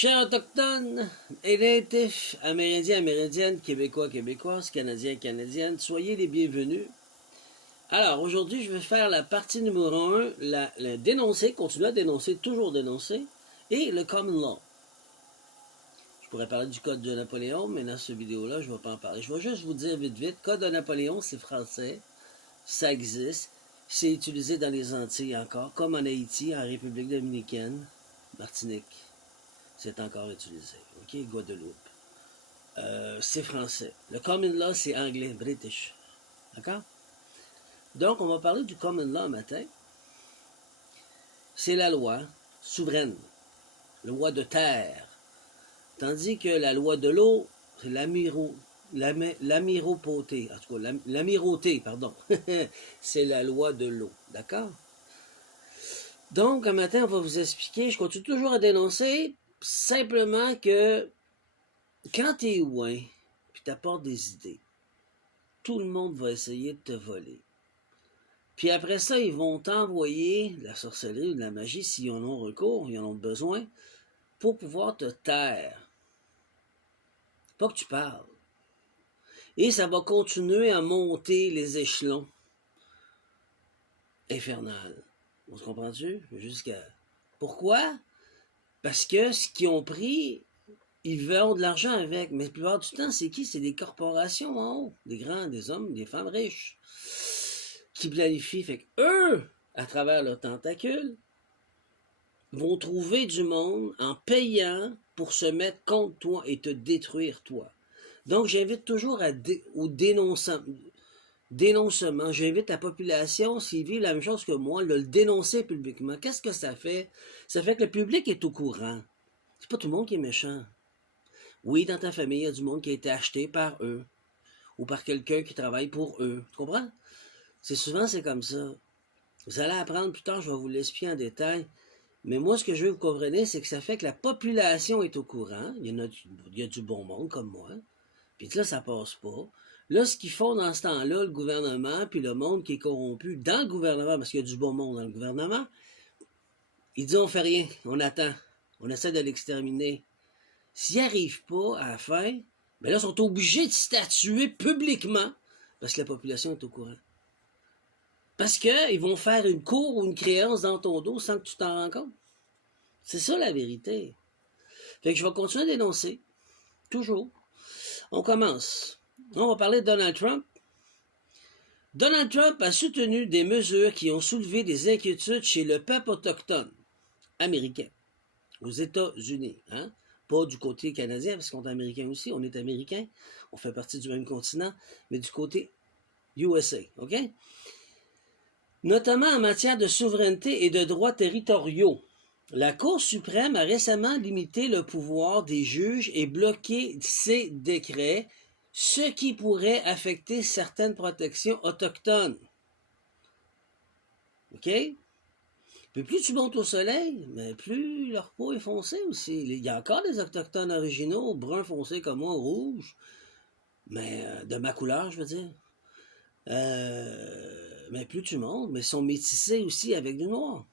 Chers autochtones et natifs, amérindiens, amérindiennes, québécois, québécoises, canadiens, canadiennes, soyez les bienvenus. Alors, aujourd'hui, je vais faire la partie numéro 1, la dénoncer, continuer à dénoncer, toujours dénoncer, et le common law. Je pourrais parler du code de Napoléon, mais dans cette vidéo-là, je ne vais pas en parler. Je vais juste vous dire vite, vite, code de Napoléon, c'est français, ça existe, c'est utilisé dans les Antilles encore, comme en Haïti, en République dominicaine, Martinique. C'est encore utilisé. OK? Guadeloupe. C'est français. Le common law, c'est anglais, british. D'accord? Donc, on va parler du common law matin. C'est la loi souveraine. La loi de terre. Tandis que la loi de l'eau, c'est l'amirauté. En tout cas, l'amirauté, pardon. C'est la loi de l'eau. D'accord? Donc, un matin, on va vous expliquer. Je continue toujours à dénoncer. Simplement que quand tu es loin, puis tu apportes des idées, tout le monde va essayer de te voler. Puis après ça, ils vont t'envoyer de la sorcellerie ou de la magie, s'ils en ont recours, ils en ont besoin, pour pouvoir te taire. Pas que tu parles. Et ça va continuer à monter les échelons infernales. On se comprend-tu? Jusqu'à... Pourquoi? Parce que ce qu'ils ont pris, ils veulent de l'argent avec, mais la plupart du temps, c'est qui? C'est des corporations en haut, des grands, des hommes, des femmes riches, qui planifient. Fait qu'eux, à travers leurs tentacules, vont trouver du monde en payant pour se mettre contre toi et te détruire toi. Donc, j'invite toujours au dénoncement. J'invite la population, s'ils vivent la même chose que moi, de le dénoncer publiquement. Qu'est-ce que ça fait? Ça fait que le public est au courant. C'est pas tout le monde qui est méchant. Oui, dans ta famille, il y a du monde qui a été acheté par eux ou par quelqu'un qui travaille pour eux. Tu comprends? C'est comme ça. Vous allez apprendre plus tard, je vais vous l'expliquer en détail. Mais moi, ce que je veux que vous compreniez, c'est que ça fait que la population est au courant. Il y a du bon monde comme moi. Puis là, ça passe pas. Là, ce qu'ils font dans ce temps-là, le gouvernement, puis le monde qui est corrompu dans le gouvernement, parce qu'il y a du bon monde dans le gouvernement, ils disent on fait rien, on attend. On essaie de l'exterminer. S'ils n'y arrivent pas à la fin, ben là, ils sont obligés de statuer publiquement parce que la population est au courant. Parce qu'ils vont faire une cour ou une créance dans ton dos sans que tu t'en rends compte. C'est ça la vérité. Fait que je vais continuer à dénoncer. Toujours. On commence. On va parler de Donald Trump. Donald Trump a soutenu des mesures qui ont soulevé des inquiétudes chez le peuple autochtone américain, aux États-Unis. Hein? Pas du côté canadien, parce qu'on est américain aussi, on est américain, on fait partie du même continent, mais du côté USA, OK? Notamment en matière de souveraineté et de droits territoriaux. La Cour suprême a récemment limité le pouvoir des juges et bloqué ses décrets, ce qui pourrait affecter certaines protections autochtones. OK? Puis plus tu montes au soleil, mais plus leur peau est foncée aussi. Il y a encore des autochtones originaux, bruns foncés comme moi, rouges, mais de ma couleur, je veux dire. Mais plus tu montes, mais ils sont métissés aussi avec du noir.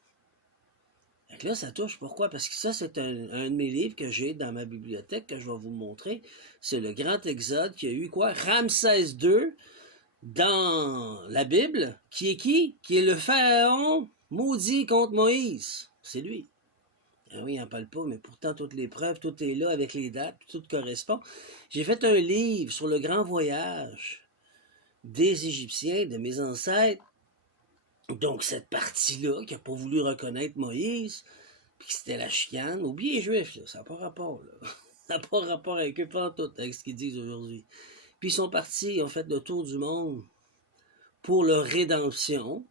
Fait que là, ça touche. Pourquoi? Parce que ça, c'est un de mes livres que j'ai dans ma bibliothèque que je vais vous montrer. C'est le Grand Exode qui a eu quoi? Ramsès II dans la Bible. Qui est qui? Qui est le pharaon maudit contre Moïse. C'est lui. Ah oui, il n'en parle pas, mais pourtant, toutes les preuves, tout est là avec les dates, tout correspond. J'ai fait un livre sur le grand voyage des Égyptiens, de mes ancêtres. Donc, cette partie-là, qui n'a pas voulu reconnaître Moïse, puis que c'était la chicane, oubliez les Juifs, là, ça n'a pas rapport, là. Ça n'a pas rapport avec eux, pas tout, avec ce qu'ils disent aujourd'hui. Puis ils sont partis, ils ont fait le tour du monde pour leur rédemption,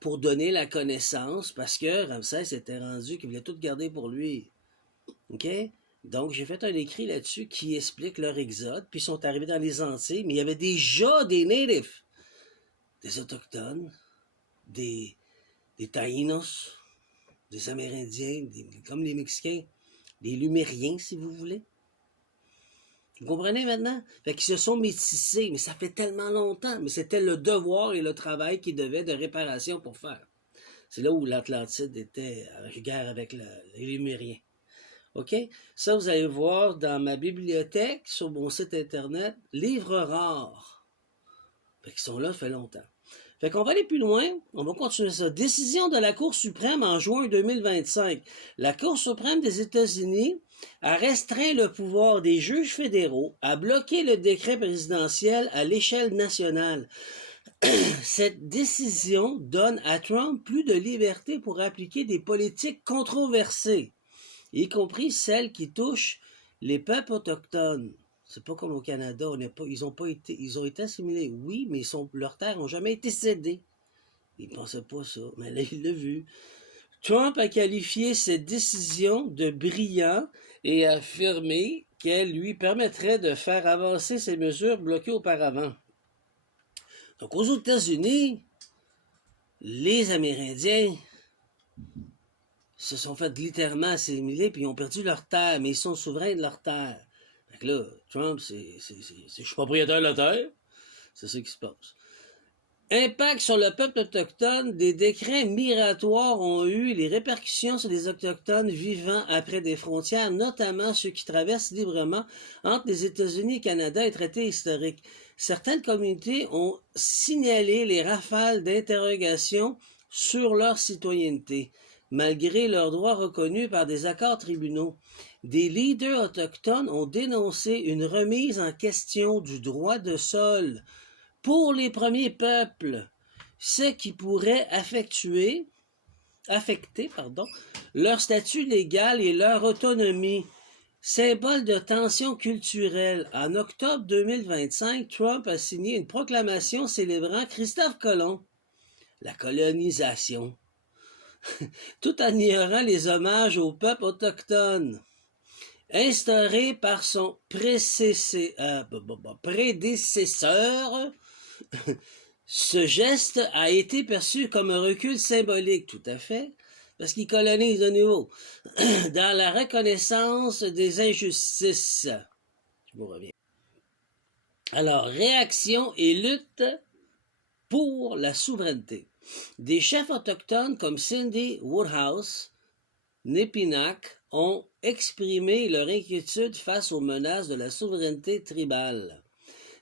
pour donner la connaissance, parce que Ramsès était rendu qu'il voulait tout garder pour lui. OK? Donc, j'ai fait un écrit là-dessus qui explique leur exode, puis ils sont arrivés dans les Antilles, mais il y avait déjà des natifs, des autochtones, des Taïnos, des Amérindiens, comme les Mexicains, des Lumériens, si vous voulez. Vous comprenez maintenant? Fait qu'ils se sont métissés, mais ça fait tellement longtemps. Mais c'était le devoir et le travail qu'ils devaient de réparation pour faire. C'est là où l'Atlantide était en guerre avec les Lumériens. OK? Ça, vous allez voir dans ma bibliothèque, sur mon site Internet, livres rares. Fait qu'ils sont là, ça fait longtemps. Fait qu'on va aller plus loin, on va continuer ça. Décision de la Cour suprême en juin 2025. La Cour suprême des États-Unis a restreint le pouvoir des juges fédéraux à bloquer le décret présidentiel à l'échelle nationale. Cette décision donne à Trump plus de liberté pour appliquer des politiques controversées, y compris celles qui touchent les peuples autochtones. C'est pas comme au Canada, ils ont été assimilés, oui, mais leurs terres n'ont jamais été cédées. Ils ne pensaient pas ça, mais là, il l'a vu. Trump a qualifié cette décision de brillant et a affirmé qu'elle lui permettrait de faire avancer ces mesures bloquées auparavant. Donc, aux États-Unis, les Amérindiens se sont fait littéralement assimiler puis ils ont perdu leur terre, mais ils sont souverains de leur terre. Fait que là, Trump, je suis propriétaire de la terre. C'est ça qui se passe. Impact sur le peuple autochtone, des décrets migratoires ont eu les répercussions sur les Autochtones vivant après des frontières, notamment ceux qui traversent librement entre les États-Unis, Canada et traités historiques. Certaines communautés ont signalé les rafales d'interrogation sur leur citoyenneté, malgré leurs droits reconnus par des accords tribunaux. Des leaders autochtones ont dénoncé une remise en question du droit de sol pour les premiers peuples, ce qui pourrait affecter leur statut légal et leur autonomie. Symbole de tension culturelle, en octobre 2025, Trump a signé une proclamation célébrant Christophe Colomb, la colonisation, tout en ignorant les hommages au peuple autochtone. Instauré par son prédécesseur, ce geste a été perçu comme un recul symbolique, tout à fait, parce qu'il colonise de nouveau, dans la reconnaissance des injustices. Je vous reviens. Alors, réaction et lutte pour la souveraineté. Des chefs autochtones comme Cindy Woodhouse, Népinak, ont exprimé leur inquiétude face aux menaces de la souveraineté tribale.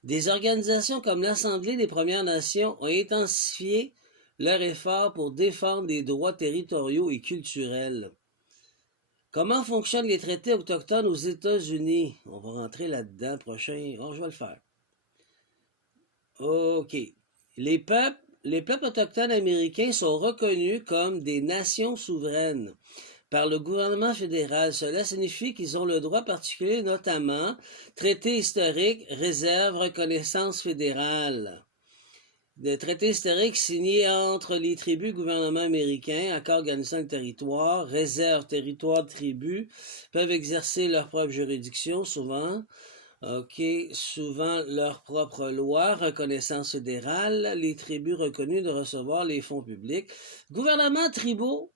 Des organisations comme l'Assemblée des Premières Nations ont intensifié leurs efforts pour défendre les droits territoriaux et culturels. Comment fonctionnent les traités autochtones aux États-Unis? On va rentrer là-dedans prochain. Oh, je vais le faire. OK. Les peuples autochtones américains sont reconnus comme des nations souveraines par le gouvernement fédéral. Cela signifie qu'ils ont le droit particulier, notamment traités historiques, réserves, reconnaissance fédérale. Des traités historiques signés entre les tribus, gouvernement américain, accord organisant le territoire, réserves, territoires, tribus, peuvent exercer leur propre juridiction, souvent. Souvent leur propre loi, reconnaissance fédérale, les tribus reconnues de recevoir les fonds publics. Gouvernements tribaux,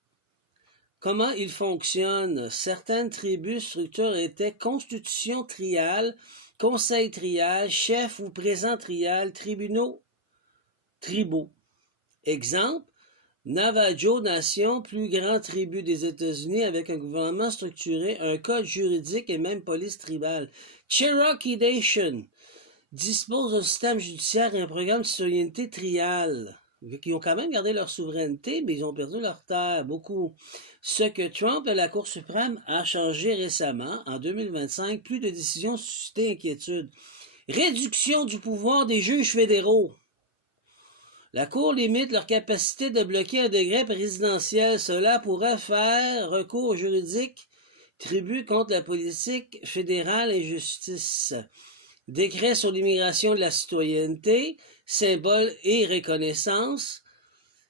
comment ils fonctionnent? Certaines tribus structurent étaient constitution triale, conseil trial, chef ou présent trial, tribunaux tribaux. Exemple, Navajo Nation, plus grande tribu des États-Unis avec un gouvernement structuré, un code juridique et même police tribale. Cherokee Nation dispose d'un système judiciaire et un programme de citoyenneté trial. Ils ont quand même gardé leur souveraineté, mais ils ont perdu leur terre, beaucoup. Ce que Trump et la Cour suprême a changé récemment, en 2025, plus de décisions suscitaient inquiétude. Réduction du pouvoir des juges fédéraux. La Cour limite leur capacité de bloquer un décret présidentiel. Cela pourrait faire recours juridique, tribut contre la politique fédérale et justice. Décret sur l'immigration de la citoyenneté, symbole et reconnaissance.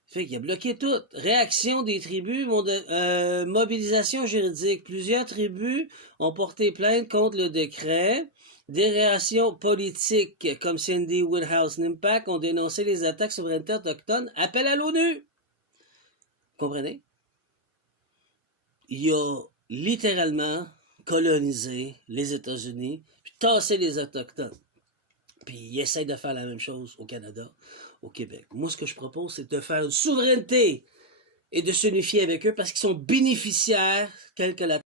Fait qu'il a bloqué tout. Réaction des tribus, mobilisation juridique. Plusieurs tribus ont porté plainte contre le décret. Des réactions politiques comme Cindy Woodhouse Nimpak ont dénoncé les attaques souveraineté autochtone. Appel à l'ONU. Comprenez? Il a littéralement colonisé les États-Unis, puis tassé les Autochtones. Puis il essaie de faire la même chose au Canada, au Québec. Moi, ce que je propose, c'est de faire une souveraineté et de s'unifier avec eux parce qu'ils sont bénéficiaires, quelle que la